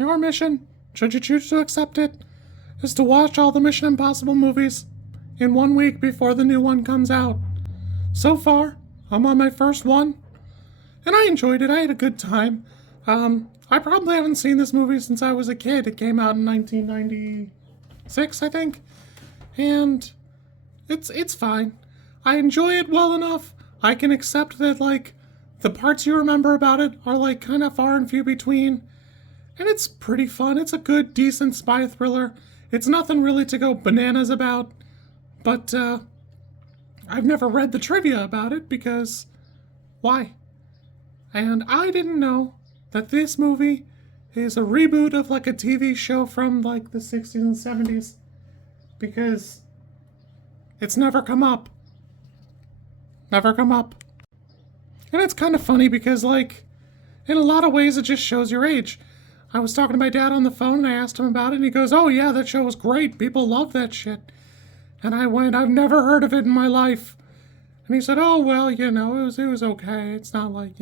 Your mission, should you choose to accept it, is to watch all the Mission Impossible movies in 1 week before the new one comes out. So far, I'm on my first one, and I enjoyed it. I had a good time. I probably haven't seen this movie since I was a kid. It came out in 1996, I think, and it's fine. I enjoy it well enough. I can accept that, like, the parts you remember about it are, like, kind of far and few between, and it's pretty fun. It's a good, decent spy thriller. It's nothing really to go bananas about, but, I've never read the trivia about it because, why? And I didn't know that this movie is a reboot of, like, a TV show from, like, the 60s and 70s, because it's never come up. Never come up. And it's kind of funny because, like, in a lot of ways it just shows your age. I was talking to my dad on the phone and I asked him about it and he goes, "Oh yeah, that show was great. People love that shit." And I went, "I've never heard of it in my life." And he said, "Oh, well, it was okay. It's not like,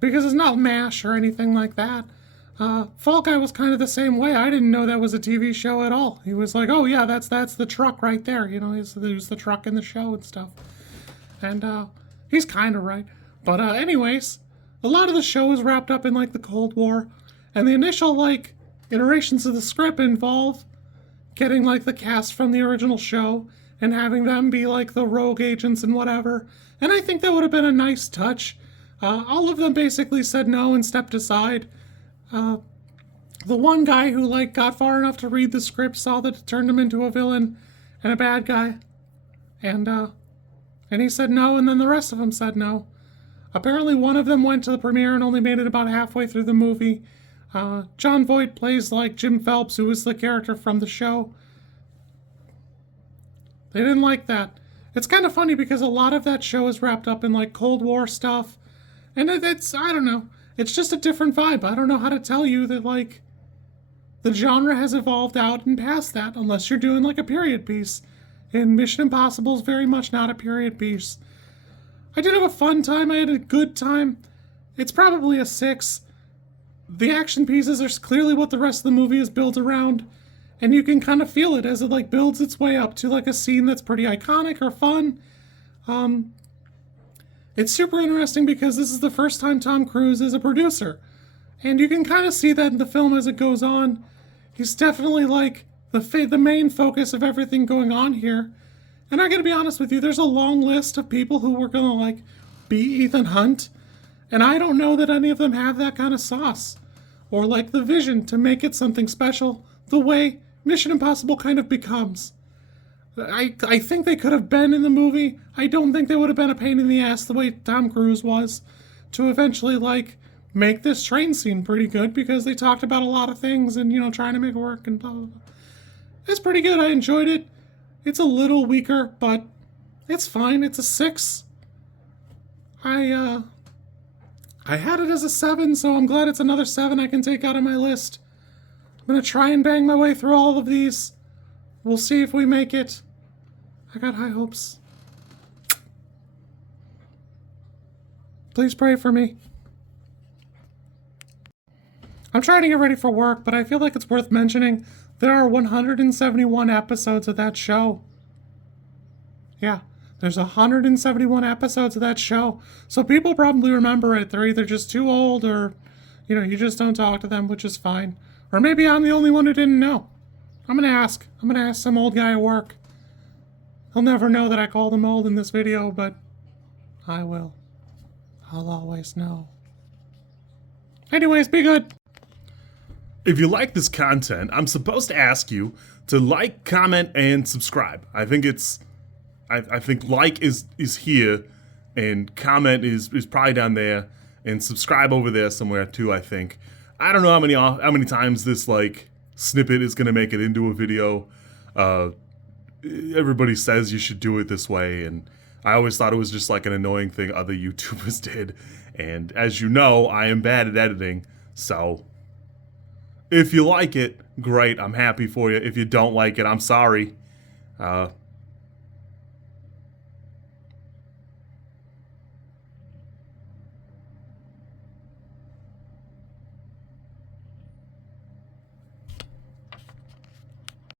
because it's not MASH or anything like that." Fall Guy was kind of the same way. I didn't know that was a TV show at all. He was like, "Oh yeah, that's the truck right there." He was the truck in the show and stuff. And he's kind of right. But anyways, a lot of the show is wrapped up in, like, the Cold War. And the initial, like, iterations of the script involve getting, like, the cast from the original show and having them be, like, the rogue agents and whatever. And I think that would have been a nice touch. All of them basically said no and stepped aside. The one guy who, like, got far enough to read the script saw that it turned him into a villain and a bad guy. And he said no, and then the rest of them said no. Apparently one of them went to the premiere and only made it about halfway through the movie. Jon Voight plays, like, Jim Phelps, who was the character from the show. They didn't like that. It's kind of funny because a lot of that show is wrapped up in, like, Cold War stuff. And it's, I don't know, it's just a different vibe. I don't know how to tell you that, like, the genre has evolved out and past that, unless you're doing, like, a period piece. And Mission Impossible is very much not a period piece. I did have a fun time. I had a good time. It's probably a 6. The action pieces are clearly what the rest of the movie is built around, and you can kind of feel it as it, like, builds its way up to, like, a scene that's pretty iconic or fun. It's super interesting because this is the first time Tom Cruise is a producer, and you can kind of see that in the film as it goes on. He's definitely, like, the main focus of everything going on here. And I gotta be honest with you, there's a long list of people who were gonna, like, be Ethan Hunt, and I don't know that any of them have that kind of sauce, or, like, the vision to make it something special, the way Mission Impossible kind of becomes. I think they could have been in the movie. I don't think they would have been a pain in the ass the way Tom Cruise was, to eventually, like, make this train scene pretty good, because they talked about a lot of things and, trying to make it work and blah, blah, blah. It's pretty good. I enjoyed it. It's a little weaker, but it's fine. It's a 6. I had it as a 7, so I'm glad it's another 7 I can take out of my list. I'm gonna try and bang my way through all of these. We'll see if we make it. I got high hopes. Please pray for me. I'm trying to get ready for work, but I feel like it's worth mentioning there are 171 episodes of that show. Yeah, there's 171 episodes of that show. So people probably remember it. They're either just too old or, you just don't talk to them, which is fine. Or maybe I'm the only one who didn't know. I'm gonna ask some old guy at work. He'll never know that I called him old in this video, but I will. I'll always know. Anyways, be good. If you like this content, I'm supposed to ask you to like, comment, and subscribe. I think like is here, and comment is probably down there, and subscribe over there somewhere too, I think. I don't know how many times this, like, snippet is gonna make it into a video. Everybody says you should do it this way, and I always thought it was just like an annoying thing other YouTubers did. And as you know, I am bad at editing, so if you like it, great, I'm happy for you. If you don't like it, I'm sorry.